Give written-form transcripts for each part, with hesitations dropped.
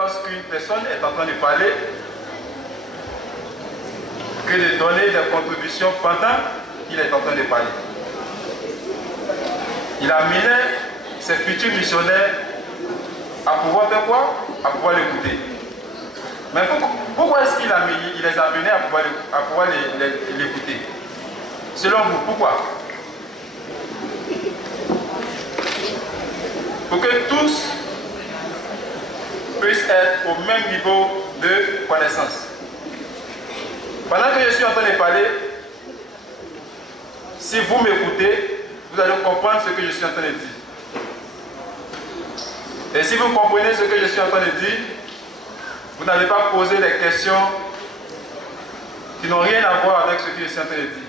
lorsqu'une personne est en train de parler que de donner des contributions pendant qu'il est en train de parler. Il amenait ses futurs missionnaires à pouvoir faire quoi? À pouvoir l'écouter. Mais pourquoi est-ce qu'il les a amenés à pouvoir l'écouter? Selon vous, pourquoi? Pour que tous puissent être au même niveau de connaissance. Pendant que je suis en train de parler, si vous m'écoutez, vous allez comprendre ce que je suis en train de dire. Et si vous comprenez ce que je suis en train de dire, vous n'allez pas poser des questions qui n'ont rien à voir avec ce que je suis en train de dire.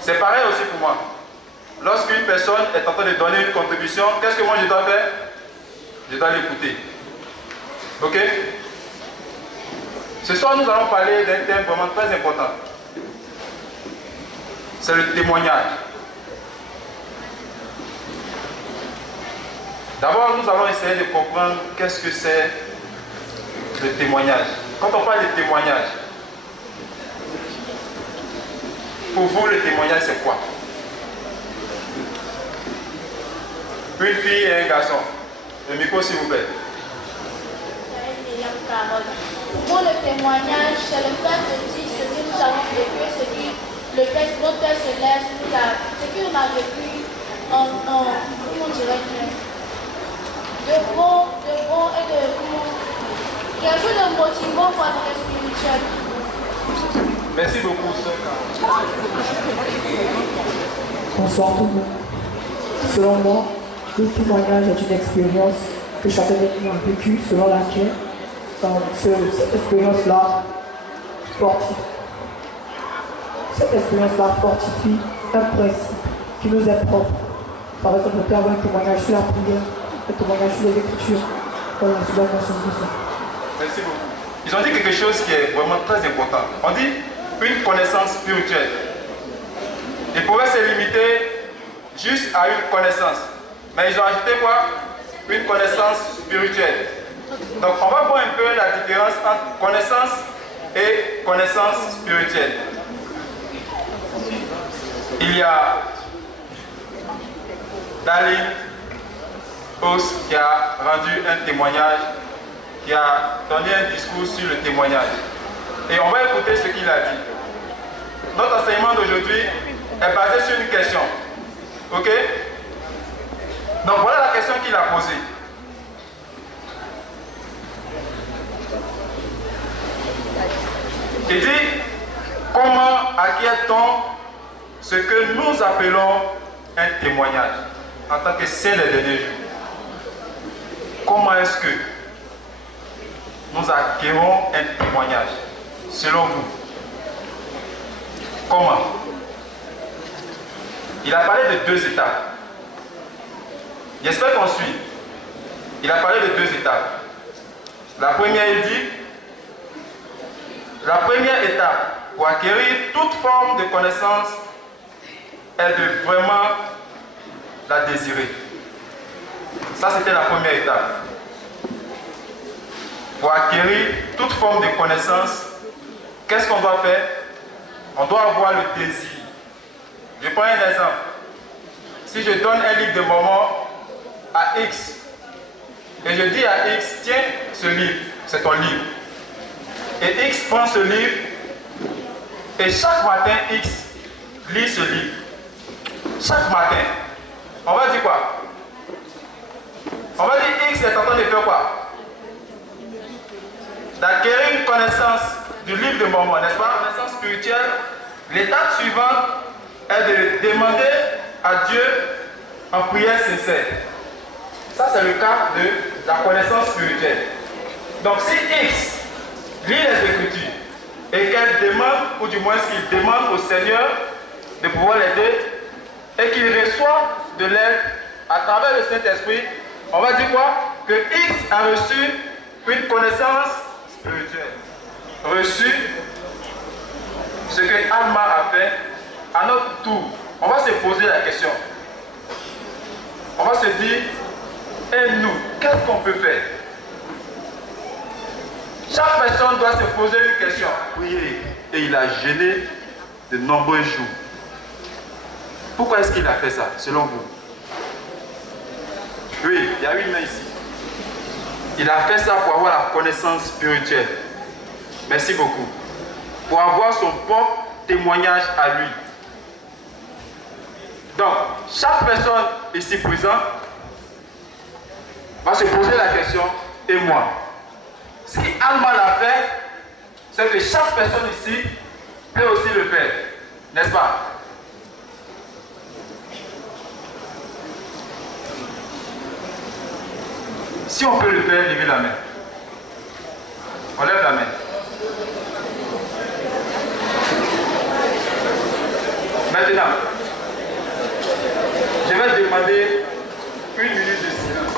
C'est pareil aussi pour moi. Lorsqu'une personne est en train de donner une contribution, qu'est-ce que moi je dois faire? Je dois l'écouter. Ok? Ce soir, nous allons parler d'un thème vraiment très important. C'est le témoignage. D'abord, nous allons essayer de comprendre qu'est-ce que c'est le témoignage. Quand on parle de témoignage, pour vous, le témoignage, c'est quoi? Une fille et un garçon. Le micro, s'il vous plaît. Pour le témoignage, c'est le fait de dire ce que nous avons vécu, ce que le Père, notre Père Céleste nous a, ce qu'on a vécu comment dirais-je, de bon et de quelque chose de motivant pour être spirituel. Merci beaucoup, sœur. Bonsoir tout le monde. Selon moi, le témoignage est une expérience que chacun de nous a vécue, selon laquelle cette expérience-là fortifie un principe qui nous est propre. Par exemple, on peut avoir un témoignage sur la prière, un témoignage sur les Écritures. Voilà, c'est la notion de ça. Merci beaucoup. Ils ont dit quelque chose qui est vraiment très important. On dit une connaissance spirituelle. Ils pourraient se limiter juste à une connaissance. Mais ils ont ajouté quoi? Une connaissance spirituelle. Donc on va voir un peu la différence entre connaissance et connaissance spirituelle. Il y a Dali Os qui a rendu un témoignage, qui a donné un discours sur le témoignage. Et on va écouter ce qu'il a dit. Notre enseignement d'aujourd'hui est basé sur une question. Ok? Donc voilà la question qu'il a posée. Il dit, comment acquiert-on ce que nous appelons un témoignage en tant que saint des derniers jours? Comment est-ce que nous acquérons un témoignage selon vous? Comment? Il a parlé de deux étapes. J'espère qu'on suit. Il a parlé de deux étapes. La première, il dit, la première étape pour acquérir toute forme de connaissance est de vraiment la désirer. Ça, c'était la première étape. Pour acquérir toute forme de connaissance, qu'est-ce qu'on doit faire? On doit avoir le désir. Je prends un exemple. Si je donne un livre de Mormon à X, et je dis à X, tiens, ce livre, c'est ton livre. Et X prend ce livre, et chaque matin, X lit ce livre. Chaque matin. On va dire quoi? On va dire X est en train de faire quoi? D'acquérir une connaissance du livre de Mormon, n'est-ce pas? Une connaissance spirituelle. L'étape suivante est de demander à Dieu en prière sincère. Ça, c'est le cas de la connaissance spirituelle. Donc, si X lit les Écritures et qu'elle demande, ou du moins qu'il demande au Seigneur de pouvoir l'aider et qu'il reçoit de l'aide à travers le Saint-Esprit, on va dire quoi? Que X a reçu une connaissance spirituelle. Reçu ce que Alma a fait. À notre tour, on va se poser la question. On va se dire, et nous, qu'est-ce qu'on peut faire? Chaque personne doit se poser une question. Prier. Et il a jeûné de nombreux jours. Pourquoi est-ce qu'il a fait ça, selon vous? Oui, il y a une main ici. Il a fait ça pour avoir la connaissance spirituelle. Merci beaucoup. Pour avoir son propre témoignage à lui. Donc, chaque personne ici présente va se poser la question, et moi? Si Alma l'a fait, c'est que chaque personne ici peut aussi le faire. N'est-ce pas? Si on peut le faire, levez la main. On lève la main. Maintenant, je vais demander 1 minute de silence.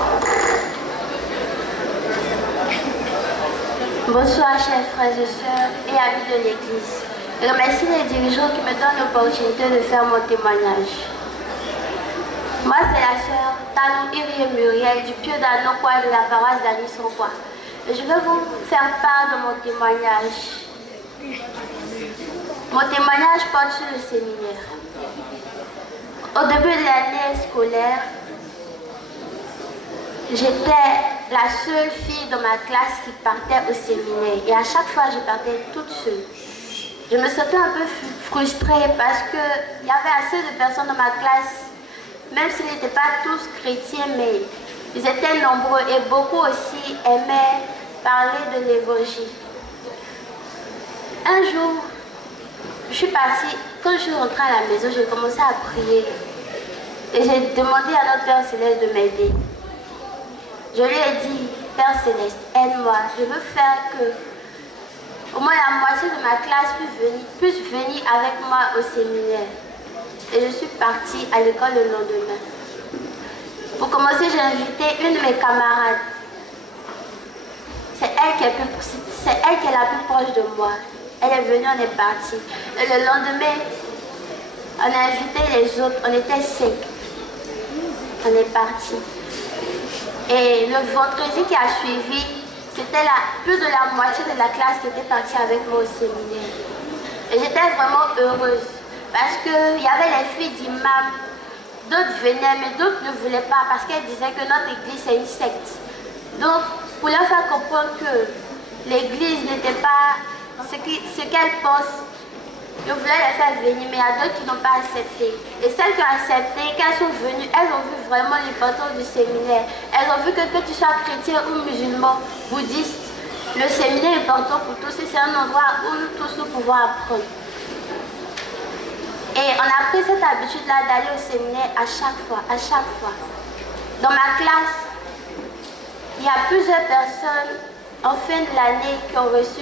Bonsoir chers frères et sœurs et amis de l'Église. Je remercie les dirigeants qui me donnent l'opportunité de faire mon témoignage. Moi, c'est la sœur Tanou Irie Muriel du Pieu d'Anokwa de la paroisse d'Anisokwa. Et je vais vous faire part de mon témoignage. Mon témoignage porte sur le séminaire. Au début de l'année scolaire, j'étais la seule fille de ma classe qui partait au séminaire. Et à chaque fois, je partais toute seule. Je me sentais un peu frustrée parce qu'il y avait assez de personnes dans ma classe, même s'ils n'étaient pas tous chrétiens, mais ils étaient nombreux et beaucoup aussi aimaient parler de l'évangile. Un jour, je suis partie, quand je suis rentrée à la maison, j'ai commencé à prier. Et j'ai demandé à notre Père Céleste de m'aider. Je lui ai dit, Père Céleste, aide-moi, je veux faire que au moins la moitié de ma classe puisse venir avec moi au séminaire. Et je suis partie à l'école le lendemain. Pour commencer, j'ai invité une de mes camarades. C'est elle qui est la plus proche de moi. Elle est venue, on est parti. Et le lendemain, on a invité les autres, on était 5. On est parti. Et le vendredi qui a suivi, c'était plus de la moitié de la classe qui était partie avec moi au séminaire. Et j'étais vraiment heureuse. Parce qu'il y avait les filles d'imam, d'autres venaient, mais d'autres ne voulaient pas parce qu'elles disaient que notre église c'est une secte. Donc, pour leur faire comprendre que l'église n'était pas ce qu'elles pensent, je voulais les faire venir, mais il y a d'autres qui n'ont pas accepté. Et celles qui ont accepté, quand elles sont venues, elles ont vu vraiment l'importance du séminaire. Elles ont vu que tu sois chrétien ou musulman, bouddhiste, le séminaire est important pour tous et c'est un endroit où nous tous nous pouvons apprendre. Et on a pris cette habitude-là d'aller au séminaire à chaque fois, à chaque fois. Dans ma classe, il y a plusieurs personnes en fin de l'année qui ont reçu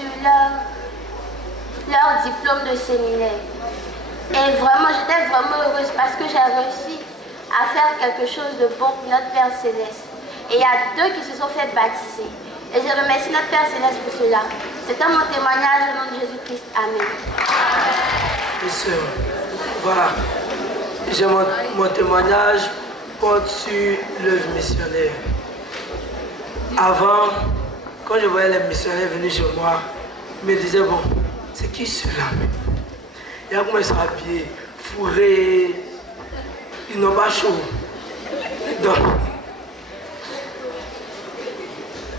leur diplôme de séminaire. Et vraiment, j'étais vraiment heureuse parce que j'ai réussi à faire quelque chose de bon pour notre Père Céleste. Et il y a 2 qui se sont fait baptiser. Et je remercie notre Père Céleste pour cela. C'était mon témoignage au nom de Jésus-Christ. Amen. Mes sœurs, voilà. Mon témoignage porte sur l'œuvre missionnaire. Avant, quand je voyais les missionnaires venir chez moi, je me disais, bon, c'est qui ceux-là? Il y a comment ils sont habillés, fourrés, ils n'ont pas chaud. Donc,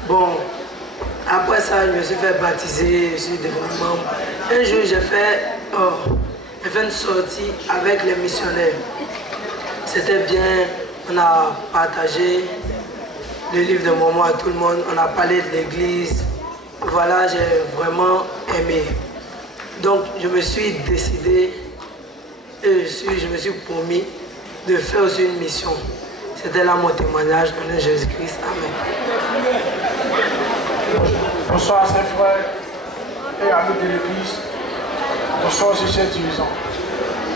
bon, après ça, je me suis fait baptiser, je suis devenu membre. Un jour, j'ai fait une sortie avec les missionnaires. C'était bien, on a partagé le livre de Momo à tout le monde, on a parlé de l'église. Voilà, j'ai vraiment aimé. Donc, je me suis décidé et je me suis promis de faire aussi une mission. C'était là mon témoignage au nom de Jésus-Christ. Amen. Bonsoir, chers frères et amis de l'Église. Bonsoir aussi, chers dirigeants.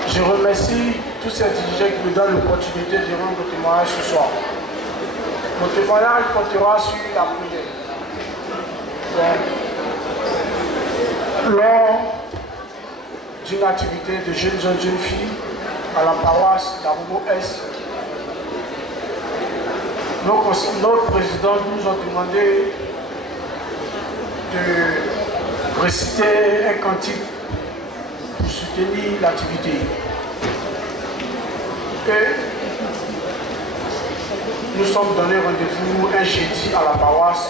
Je remercie tous ces dirigeants qui me donnent l'opportunité de rendre mon témoignage ce soir. Mon témoignage portera sur la prière. Donc, lors d'une activité de jeunes hommes, jeunes filles à la paroisse d'Amomo S, nos présidents nous ont demandé de réciter un cantique pour soutenir l'activité. Et nous sommes donné rendez-vous un jeudi à la paroisse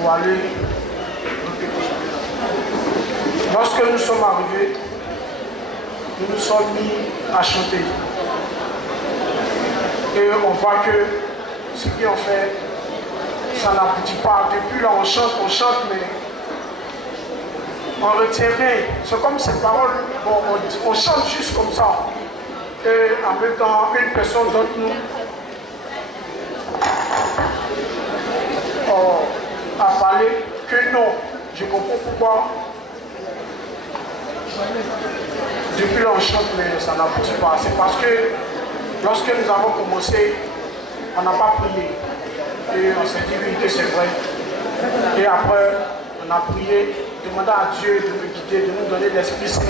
pour aller répéter. Lorsque nous sommes arrivés, nous nous sommes mis à chanter. Et on voit que ce qu'on fait, ça n'aboutit pas. Depuis là, on chante, mais on retient rien. C'est comme ces paroles, on chante juste comme ça. Et en même temps, une personne d'entre nous a parlé que non. Je comprends pourquoi. Depuis là, on chante, mais ça n'aboutit pas. C'est parce que lorsque nous avons commencé, on n'a pas prié. Et on s'est dit oui, que c'est vrai. Et après, on a prié, demandant à Dieu de nous guider, de nous donner l'Esprit Saint,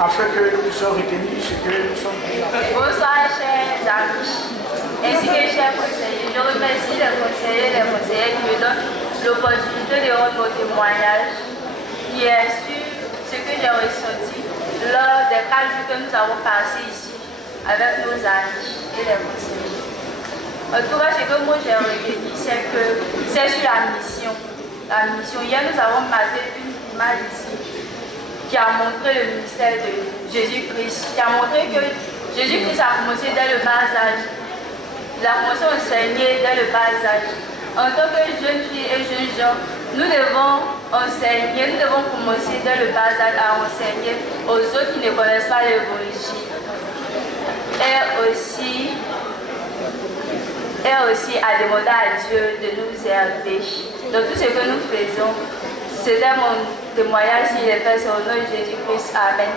afin que nous puissions retenir ce que nous sommes venus. Bonsoir, chers amis, ainsi que chers conseillers. Je remercie les conseillers qui me donnent l'opportunité de rendre mon témoignage, qui est sur ce que j'ai ressenti lors des 4 jours que nous avons passés ici avec nos amis et les conseillers. En tout cas, ce que moi j'ai retenu, c'est que c'est sur la mission. La mission. Hier, nous avons maté une image ici qui a montré le ministère de Jésus-Christ, qui a montré que Jésus-Christ a commencé dès le bas âge. Il a commencé à enseigner dès le bas âge. En tant que jeunes filles et jeunes gens, nous devons enseigner, nous devons commencer dès le bas âge à enseigner aux autres qui ne connaissent pas l'évangile. Et aussi à demander à Dieu de nous aider. Donc tout ce que nous faisons, c'était mon témoignage s'il est fait au nom de Jésus-Christ. Amen.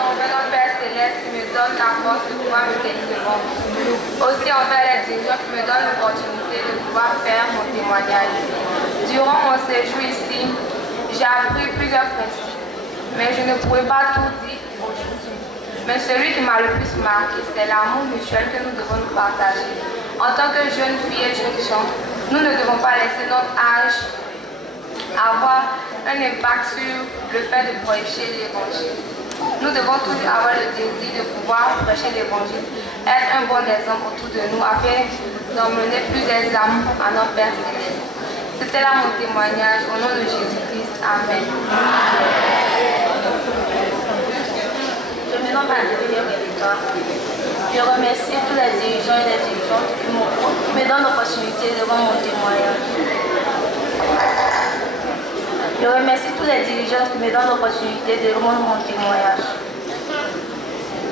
Envers notre Père Céleste qui me donne la force de pouvoir me tenir devant vous. Aussi envers les dirigeants qui me donnent l'opportunité de pouvoir faire mon témoignage. Durant mon séjour ici, j'ai appris plusieurs principes, mais je ne pourrais pas tout dire aujourd'hui. Mais celui qui m'a le plus marqué, c'est l'amour mutuel que nous devons nous partager. En tant que jeunes filles et jeunes gens, nous ne devons pas laisser notre âge avoir un impact sur le fait de prêcher l'évangile. Nous devons tous avoir le désir de pouvoir prêcher l'évangile, être un bon exemple autour de nous afin d'emmener plusieurs âmes à notre Père Céleste. C'était là mon témoignage au nom de Jésus-Christ. Amen. Je remercie tous les dirigeants et les dirigeantes qui me donnent l'opportunité de rendre mon témoignage. Je remercie tous les dirigeants qui me donnent l'opportunité de rendre mon témoignage.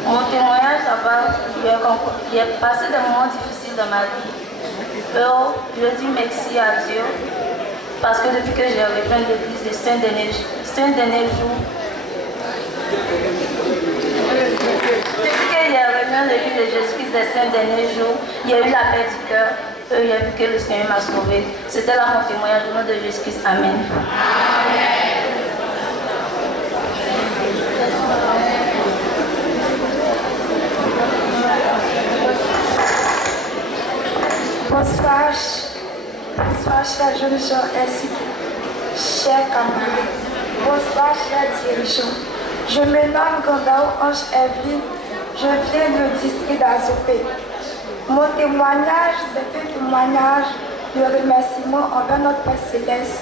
Mon témoignage, ça va, j'ai passé des moments difficiles dans ma vie. Alors, je dis merci à Dieu parce que depuis que j'ai rejoint l'église de Saint-Denis jour, depuis que j'ai rejoint l'église de Jésus-Christ des Saint-Denis jours, il y a eu la paix du cœur. J'ai vu que le Seigneur m'a sauvé. C'était là mon témoignage au nom de Jésus-Christ. Amen. Bonsoir, chers jeunes gens ainsi que chers camarades. Bonsoir, chers dirigeants. Je me nomme Gandao Ange Evelyne. Je viens du district d'Azopé. Mon témoignage, c'est un témoignage de remerciement envers notre Père Céleste.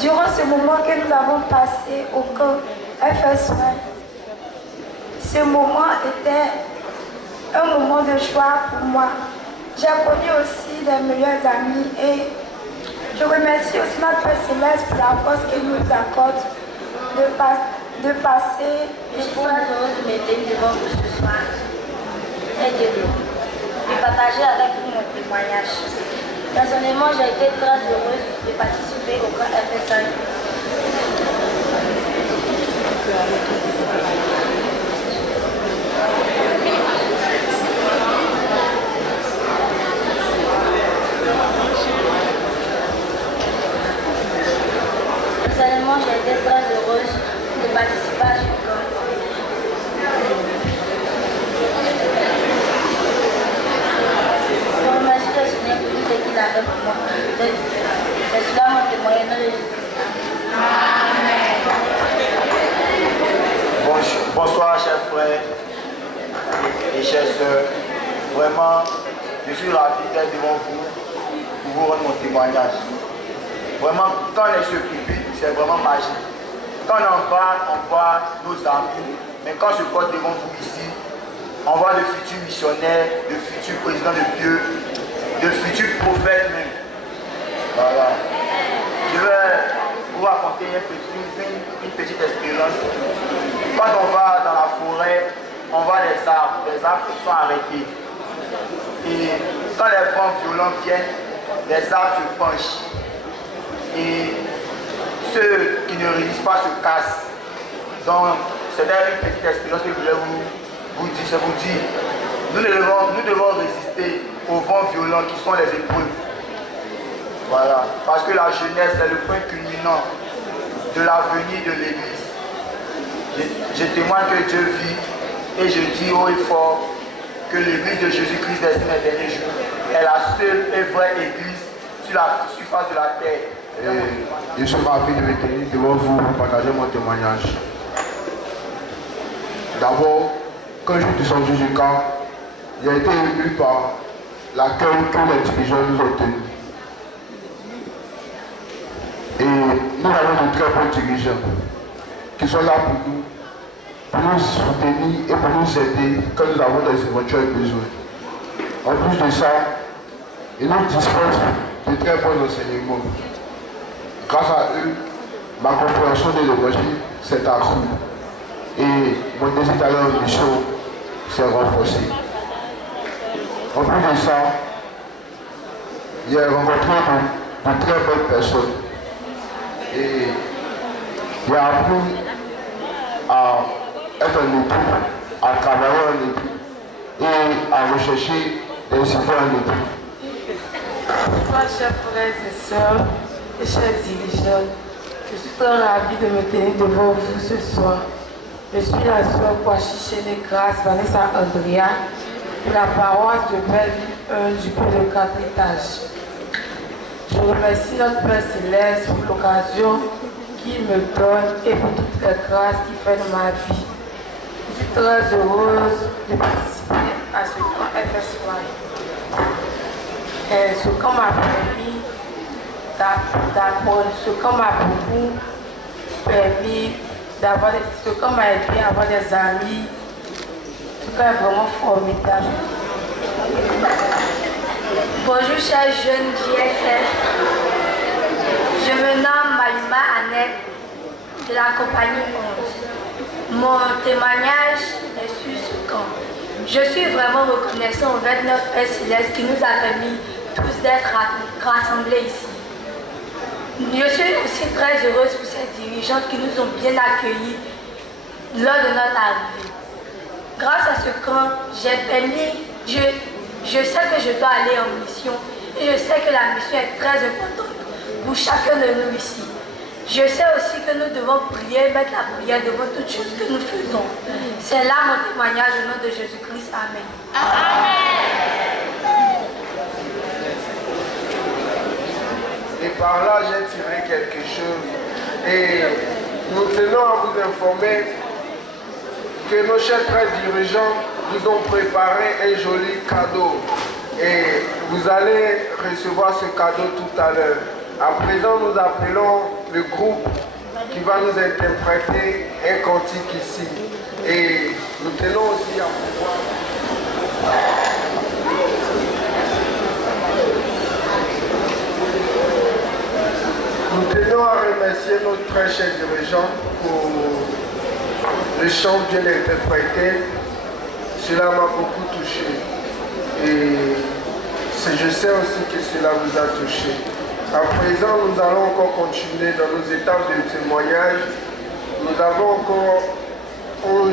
Durant ce moment que nous avons passé au camp FS1, ce moment était un moment de joie pour moi. J'ai connu aussi des meilleurs amis et je remercie aussi notre Père Céleste pour la force qu'il nous accorde de passer. Je suis très heureuse de me tenir devant vous ce soir et de partager avec vous mon témoignage. Personnellement, j'ai été très heureuse de participer au camp FS1. Personnellement, j'ai été très heureuse de participer à ce camp. Je remercie le Seigneur pour tout ce qu'il a fait pour moi. C'est cela mon témoignage. frères et chères sœurs, vraiment, je suis ravi d'être devant vous pour vous rendre mon témoignage. Vraiment, quand on est sur le public, c'est vraiment magique. Quand on en parle, on voit nos amis, mais quand je se porte devant vous ici, on voit de futurs missionnaires, de futurs présidents de Dieu, de futurs prophètes même. Voilà. Je vais vous raconter une petite expérience. Quand on va dans la forêt, on voit les arbres qui sont arrêtés. Et quand les vents violents viennent, les arbres se penchent. Et ceux qui ne résistent pas se cassent. Donc, c'est une petite expérience que je voulais vous dire. Nous devons résister aux vents violents qui sont les épreuves. Voilà. Parce que la jeunesse est le point culminant de l'avenir de l'Église. Je témoigne que Dieu vit et je dis haut et fort que l'Église de Jésus-Christ destinée aux derniers jours est la seule et vraie Église sur la surface de la terre. Je suis ravi de me tenir devant vous pour partager mon témoignage. D'abord, quand je suis sorti du camp, j'ai été ému par l'accueil que les dirigeants nous ont tenu. Et nous avons de très bons dirigeants qui sont là pour nous soutenir et pour nous aider quand nous avons des éventuels besoins. En plus de ça, ils nous dispensent de très bons enseignements. Grâce à eux, ma compréhension de l'évangile s'est accrue et mon désir d'aller en mission s'est renforcé. En plus de ça, j'ai rencontré de très bonnes personnes et j'ai appris à être en équipe, à travailler en équipe et à rechercher des idées en équipe. Bonsoir, chers frères et sœurs et chers dirigeants. Je suis très ravie de me tenir devant vous ce soir. Je suis la sœur Kouachi Chéné Grâce Vanessa Andrea de la paroisse de Belleville 1 du Peu de 4 étages. Je remercie notre Père Céleste pour l'occasion qu'il me donne et pour toutes les grâces qu'il fait de ma vie. Je suis très heureuse de participer à ce camp FSY. Ce camp m'a permis d'apprendre, ce camp m'a beaucoup permis d'avoir, ce camp m'a aidé à avoir des amis, ce camp est vraiment formidable. Bonjour chers jeunes JFF, je me nomme Maluma Annette de la compagnie 11. Mon témoignage est sur ce camp. Je suis vraiment reconnaissant envers notre Père Céleste qui nous a permis tous d'être rassemblés ici. Je suis aussi très heureuse pour ces dirigeantes qui nous ont bien accueillis lors de notre arrivée. Grâce à ce camp, je sais que je dois aller en mission et je sais que la mission est très importante pour chacun de nous ici. Je sais aussi que nous devons prier, mettre la prière devant toutes choses que nous faisons. C'est là mon témoignage au nom de Jésus-Christ. Amen. Et par là, j'ai tiré quelque chose. Et nous tenons à vous informer que nos chers frères dirigeants nous ont préparé un joli cadeau. Et vous allez recevoir ce cadeau tout à l'heure. À présent, nous appelons le groupe qui va nous interpréter un cantique ici. Et nous tenons aussi à pouvoir... Nous tenons à remercier notre très cher dirigeant pour le chant bien interprété. Cela m'a beaucoup touché. Et je sais aussi que cela vous a touché. À présent, nous allons encore continuer dans nos étapes de témoignage. Nous avons encore 11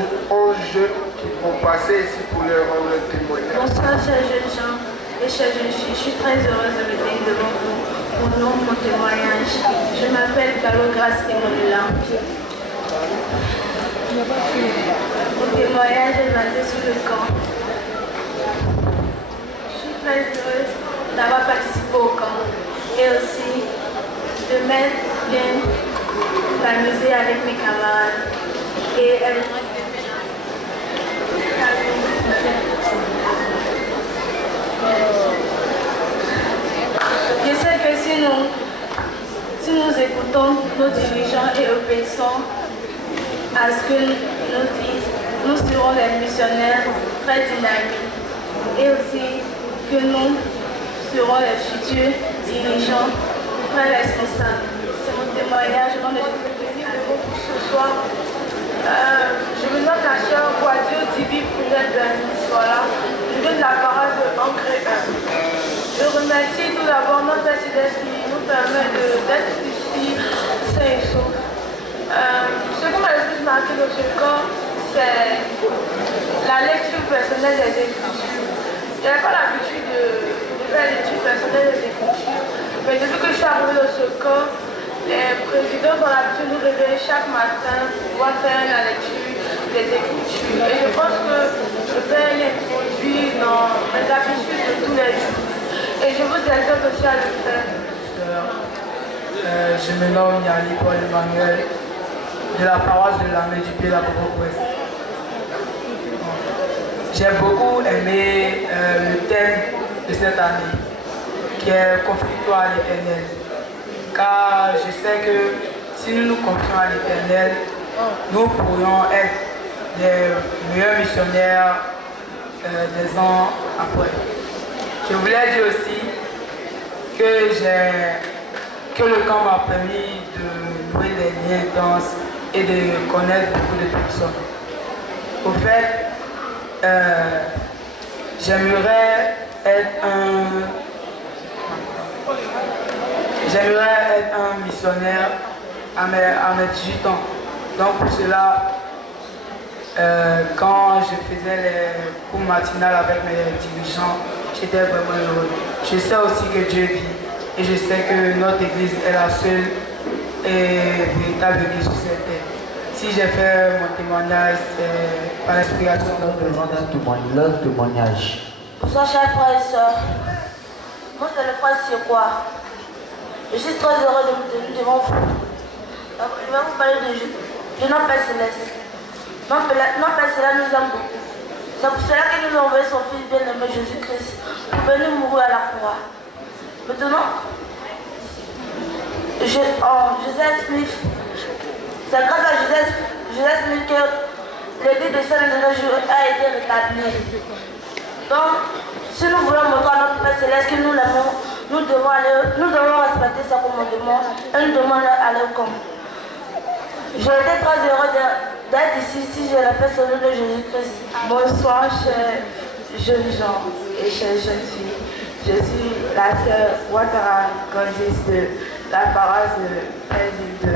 jeunes qui vont passer ici pour leur rendre le témoignage. Bonsoir chers jeunes gens et chers jeunes filles. Je suis très heureuse de me tenir devant vous pour le nom de mon témoignage. Je m'appelle Carlo Grace Emola. Mon témoignage est basé sur le camp. Je suis très heureuse d'avoir participé au camp et aussi de m'être bien amusée avec mes camarades. Et nous écoutons nos dirigeants et obéissons à ce que nous disent, nous serons des missionnaires très dynamiques et aussi que nous serons les futurs dirigeants très responsables. C'est mon témoignage au nom de Jésus-Christ pour ce soir. Je me nomme la sœur Guadio Dibi Pounette Bernice. Voilà. Je viens de la parole de Ancré 1. Je remercie tout d'abord notre Père Céleste qui nous permet d'être ici sains et saufs. Ce qui m'a le plus marqué dans ce camp, c'est la lecture personnelle des Écritures. Je n'avais pas l'habitude de faire la lecture personnelle des Écritures, mais depuis que je suis arrivée dans ce camp, les présidents ont l'habitude de nous réveiller chaque matin pour pouvoir faire la lecture des Écritures. Et je pense que je vais l'introduire dans mes habitudes de tous les jours. Et je vous exhorte aussi à le faire. Je me nomme Yannick Paul Emmanuel de la paroisse de l'armée du Pied de la Ouest. J'ai beaucoup aimé le thème de cette année, qui est Confie-toi à l'Éternel. Car je sais que si nous nous confions à l'Éternel, nous pourrions être des meilleurs missionnaires des ans après. Je voulais dire aussi que le camp m'a permis de nouer des liens denses et de connaître beaucoup de personnes. Au fait, j'aimerais être un missionnaire à mes 18 ans. Donc pour cela, quand je faisais les cours matinales avec mes dirigeants, j'étais vraiment heureux. Je sais aussi que Dieu vit et je sais que notre église est la seule et véritable église sur cette terre. Si j'ai fait mon témoignage, c'est par l'inspiration leur témoignage. Bonsoir chers frères et sœurs. Moi c'est le frère Sirois. Je suis très heureux de me tenir devant vous. Je vais vous parler de notre Père Céleste. Notre Père Céleste nous aime beaucoup. C'est pour cela qu'il nous a envoyé son Fils bien-aimé Jésus-Christ pour venir mourir à la croix. Maintenant, Joseph Smith, c'est grâce à Joseph Smith que l'église de Saint-André a été rétablie. Donc, si nous voulons montrer à notre Père Céleste que nous l'aimons, nous devons respecter ses commandements et nous devons aller comme. J'ai été très heureux d'être ici si je l'ai fait sur le nom de Jésus-Christ. Bonsoir, chers jeunes gens et chères jeunes filles. Je suis la sœur Ouattara Gandis de la paroisse de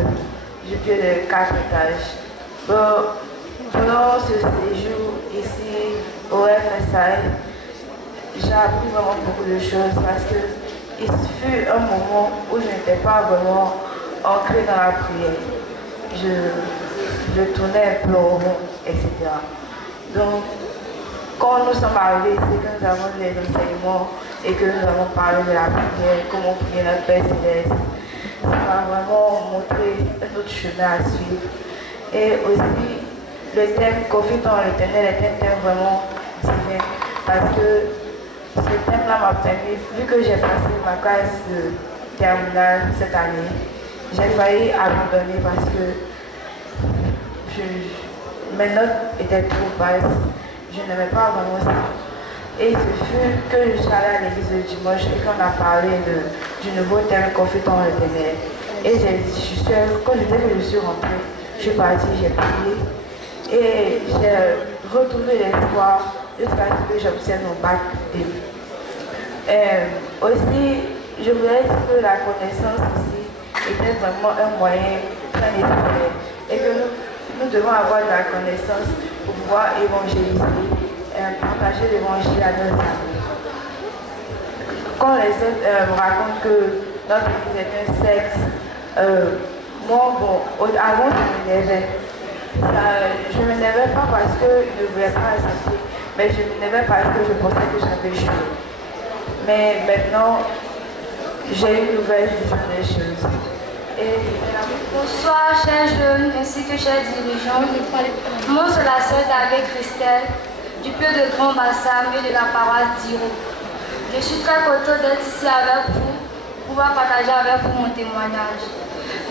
du pied de 4 étages. Pendant ce séjour ici au FSI, j'ai appris vraiment beaucoup de choses parce que il fut un moment où je n'étais pas vraiment ancrée dans la prière. Je tournais un peu au rond, etc. Donc, quand nous sommes arrivés ici, que nous avons les enseignements et que nous avons parlé de la prière, comment prier notre Père Céleste, ça m'a vraiment montré un autre chemin à suivre. Et aussi, le thème Confie-toi en l'Éternel est un thème vraiment divin parce que ce thème-là m'a permis, vu que j'ai passé ma classe de terminale cette année, j'ai failli abandonner parce que mes notes étaient trop basses. Je n'aimais pas vraiment ça. Et ce fut que je suis allée à l'église le dimanche et qu'on a parlé du nouveau thème Confie-toi en l'Éternel. Et quand je disais que je suis rentrée, je suis partie, j'ai prié. Et j'ai retrouvé l'espoir jusqu'à ce que j'obtienne mon bac début. Aussi, je voulais dire que la connaissance aussi était vraiment un moyen très nécessaire et que nous devons avoir de la connaissance pour pouvoir évangéliser et partager l'évangile à nos amis. Quand les autres me racontent que notre église est un secte, moi, avant je m'énervais. Je ne m'énervais pas parce qu'ils ne voulaient pas accepter, mais je m'énervais parce que je pensais que j'avais échoué. Mais maintenant, j'ai une nouvelle vision des choses. Bonsoir, chers jeunes ainsi que chers dirigeants. Moi, c'est la sœur David Christelle du Pied de Grand Bassam et de la paroisse d'Iro. Je suis très contente d'être ici avec vous pour pouvoir partager avec vous mon témoignage.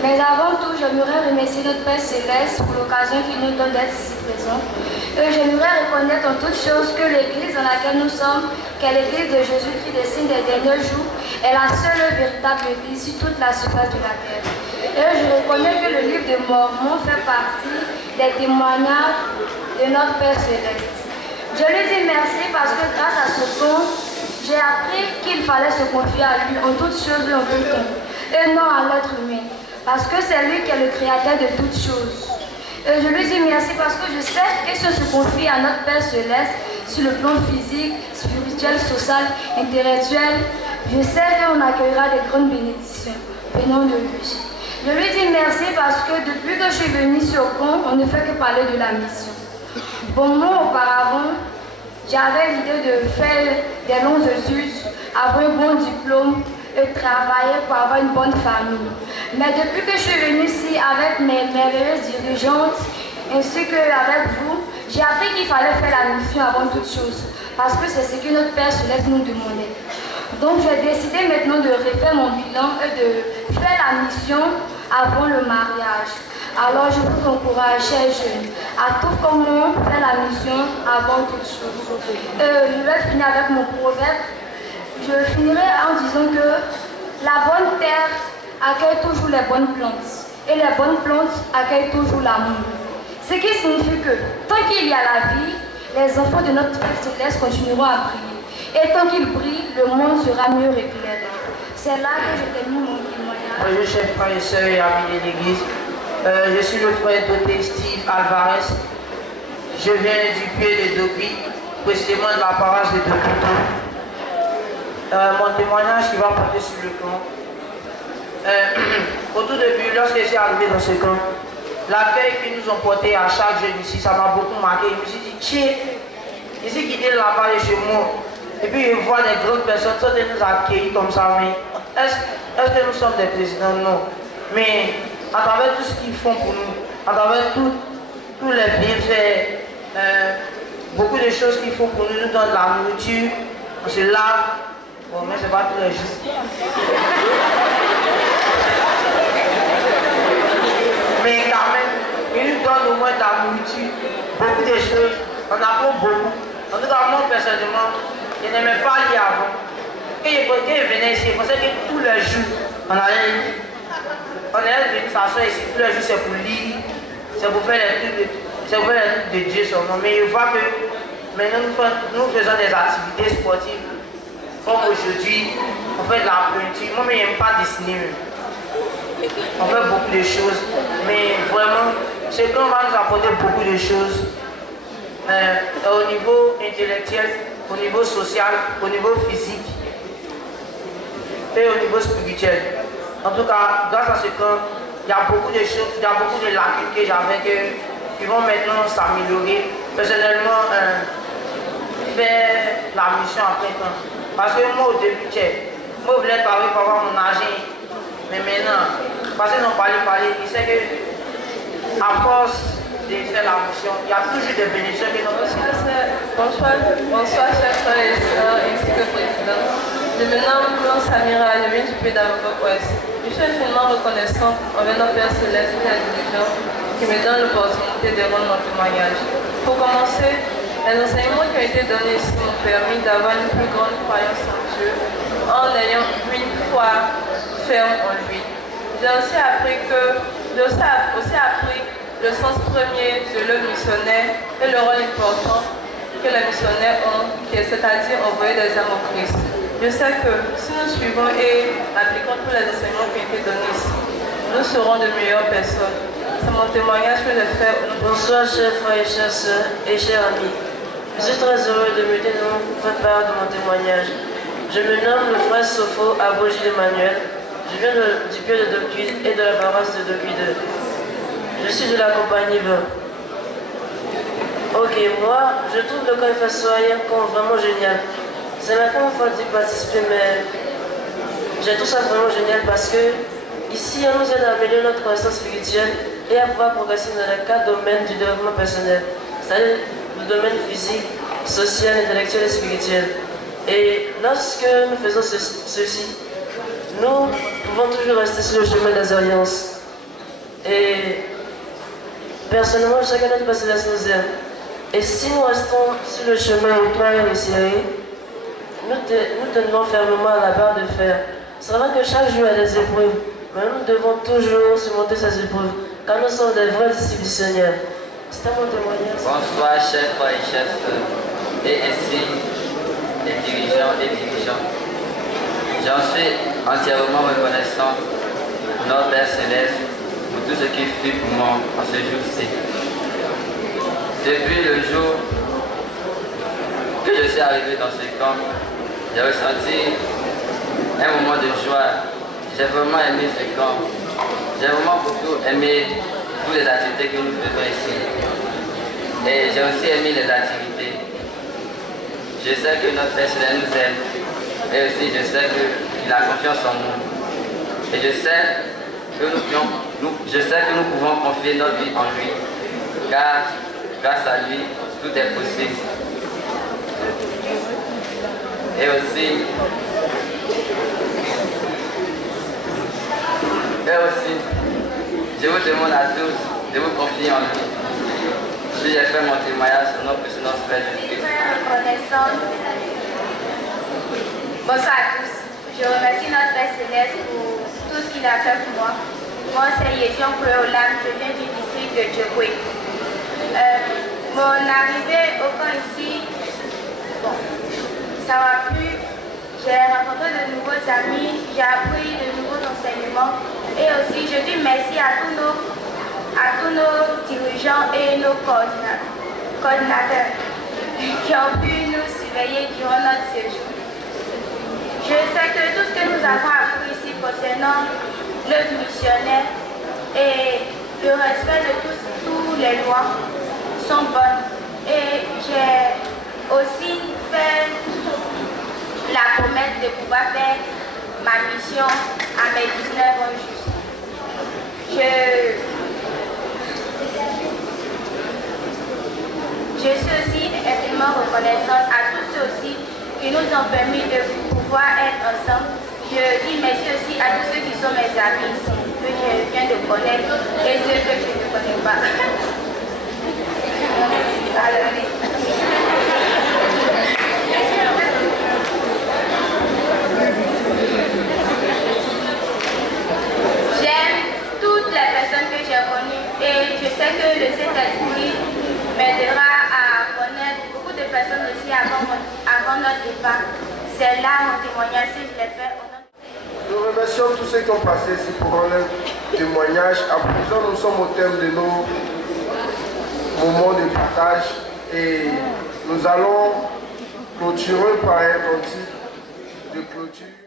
Mais avant tout, j'aimerais remercier notre Père Céleste pour l'occasion qu'il nous donne d'être ici présent. Et j'aimerais reconnaître en toute chose que l'Église dans laquelle nous sommes, qu'est l'Église de Jésus-Christ des signes des derniers jours, est la seule véritable Église sur toute la surface de la terre. Et je reconnais que le livre de Mormon fait partie des témoignages de notre Père Céleste. Je lui dis merci parce que grâce à ce don, j'ai appris qu'il fallait se confier à lui en toutes choses et en tout temps, et non à l'être humain, parce que c'est lui qui est le créateur de toutes choses. Et je lui dis merci parce que je sais que si on se confie à notre Père Céleste sur le plan physique, spirituel, social, intellectuel, je sais qu'on accueillera des grandes bénédictions venant de lui. Je lui dis merci parce que depuis que je suis venue sur Pont, on ne fait que parler de la mission. Bon, moi auparavant, j'avais l'idée de faire des longs études, avoir un bon diplôme et travailler pour avoir une bonne famille. Mais depuis que je suis venue ici avec mes merveilleuses dirigeantes ainsi qu'avec vous, j'ai appris qu'il fallait faire la mission avant toute chose parce que c'est ce que notre Père Céleste nous demandait. Donc j'ai décidé maintenant de refaire mon bilan et de faire la mission avant le mariage. Alors je vous encourage, chers jeunes, à tout comment faire la mission avant toute chose. Je vais finir avec mon proverbe. Je finirai en disant que la bonne terre accueille toujours les bonnes plantes et les bonnes plantes accueillent toujours l'amour. Ce qui signifie que tant qu'il y a la vie, les enfants de notre Père Céleste continueront à briller. Et tant qu'ils brillent, le monde sera mieux éclairé. C'est là que je termine mon témoignage. Bonjour chers frères et sœurs et amis de l'Église. Je suis le frère Doté Steve Alvarez. Je viens du pied de Dopi, précisément de la paroisse de Dopito. Mon témoignage qui va porter sur le camp. Au tout début, lorsque je suis arrivé dans ce camp, l'accueil qu'ils nous ont porté à chaque jeune ici, ça m'a beaucoup marqué. Je me suis dit, tiens, ici qui est là-bas de chez moi. Et puis je vois des grandes personnes qui nous accueillir comme ça. Mais est-ce que nous sommes des présidents? Non. Mais à travers tout ce qu'ils font pour nous, à travers tous les bienfaits, beaucoup de choses qu'ils font pour nous, nous donnent de la nourriture, on se lave. Bon, mais c'est pas tous les jours. Mais quand même, ils nous donnent au moins de la nourriture, beaucoup de choses, on apprend beaucoup. En tout cas, moi personnellement, je n'aimais pas lire avant. Quand je venais ici, je pensais que tous les jours, on allait venir s'asseoir ici, tous les jours c'est pour lire, c'est pour faire les trucs de Dieu seulement. Mais je vois que maintenant nous faisons des activités sportives. Comme aujourd'hui, on fait de la peinture. Moi, je n'aime pas dessiner. On fait beaucoup de choses. Mais vraiment, ce qu'on va nous apporter beaucoup de choses au niveau intellectuel, au niveau social, au niveau physique et au niveau spirituel. En tout cas, grâce à ce camp, il y a beaucoup de choses, il y a beaucoup de lacunes que j'avais qui vont maintenant s'améliorer. Personnellement, faire la mission après temps. Parce que moi au début, moi je voulais parler pour avoir mon argent. Mais maintenant, parce qu'ils ont parlé, il sait que à force de faire la mission, il y a toujours des bénéficiaires qui n'ont pas. Bonsoir chers frères et sœurs ainsi que président. Je me nomme Samira, je viens du pays d'Avocat Ouest. Je suis infiniment reconnaissante envers notre Père Céleste et la dirigeants qui me donne l'opportunité de rendre mon témoignage. Pour commencer, les enseignements qui ont été donnés ici m'ont permis d'avoir une plus grande croyance en Dieu en ayant une foi ferme en lui. J'ai aussi appris le sens premier de l'œuvre missionnaire et le rôle important que les missionnaires ont, c'est-à-dire envoyer des âmes au Christ. Je sais que si nous suivons et appliquons tous les enseignements qui ont été donnés ici, nous serons de meilleures personnes. C'est mon témoignage que je fais. Bonsoir chers frères et chères sœurs et chers amis. Je suis très heureux de vous faire part de mon témoignage. Je me nomme le frère Sopho Abogi Emmanuel. Je viens du pied de Docuide et de la paroisse de Docuide. Je suis de la compagnie 20. Ok, moi, je trouve le camp FSOIM vraiment génial. C'est la première fois d'y participer, mais j'ai trouvé ça vraiment génial parce que ici, on nous aide à améliorer notre connaissance spirituelle et à pouvoir progresser dans les 4 domaines du développement personnel. C'est-à-dire le domaine physique, social, intellectuel et spirituel. Et lorsque nous faisons ceci, nous pouvons toujours rester sur le chemin des alliances. Et personnellement, je sais que notre Père Céleste nous aime. Et si nous restons sur le chemin étroit et serré, nous tenons fermement à la barre de fer. C'est vrai que chaque jour a des épreuves, mais nous devons toujours surmonter ces épreuves, car nous sommes des vrais disciples du Seigneur. C'est mon témoignage. Bonsoir, chers frères et chers sœurs, et ainsi les dirigeants et dirigeantes. J'en suis entièrement reconnaissant pour notre Père Céleste pour tout ce qu'il fait pour moi en ce jour-ci. Depuis le jour que je suis arrivé dans ce camp, j'ai ressenti un moment de joie. J'ai vraiment aimé ce camp. J'ai vraiment beaucoup aimé toutes les activités que nous faisons ici. Et j'ai aussi aimé les activités. Je sais que notre Père Céleste nous aime. Et aussi je sais qu'il a confiance en nous. Et je sais que nous pouvons confier notre vie en lui. Car grâce à lui, tout est possible. Et aussi, je vous demande à tous de vous confier en lui. Si j'ai fait mon témoignage sur notre puissance Père Jésus-Christ. Bonsoir à tous. Je remercie notre Père Céleste pour tout ce qu'il a fait pour moi. Moi, c'est Yétion Kouéolam, je viens du district de Djeboué. Mon arrivée au camp ici, bon, ça m'a plu. J'ai rencontré de nouveaux amis, j'ai appris de nouveaux enseignements et aussi je dis merci à tous nos dirigeants et nos coordinateurs qui ont pu nous surveiller durant notre séjour. Je sais que tout ce que nous avons appris ici concernant l'œuvre missionnaire et le respect de toutes les lois sont bonnes. Et j'ai aussi fait la promesse de pouvoir faire ma mission à mes 19 ans juste. Je suis aussi infiniment reconnaissante à tous ceux aussi qui nous ont permis de pouvoir être ensemble. Je dis merci aussi à tous ceux qui sont mes amis ici, que je viens de connaître et ceux que je ne connais pas. J'aime toutes les personnes que j'ai connues et je sais que le Saint-Esprit m'aidera à connaître beaucoup de personnes aussi avant notre départ. C'est là mon témoignage si je l'ai fait. Nous remercions tous ceux qui ont passé ici pour leur témoignage. À présent, nous sommes au terme de nos moments de partage et nous allons clôturer par un cantique de clôture.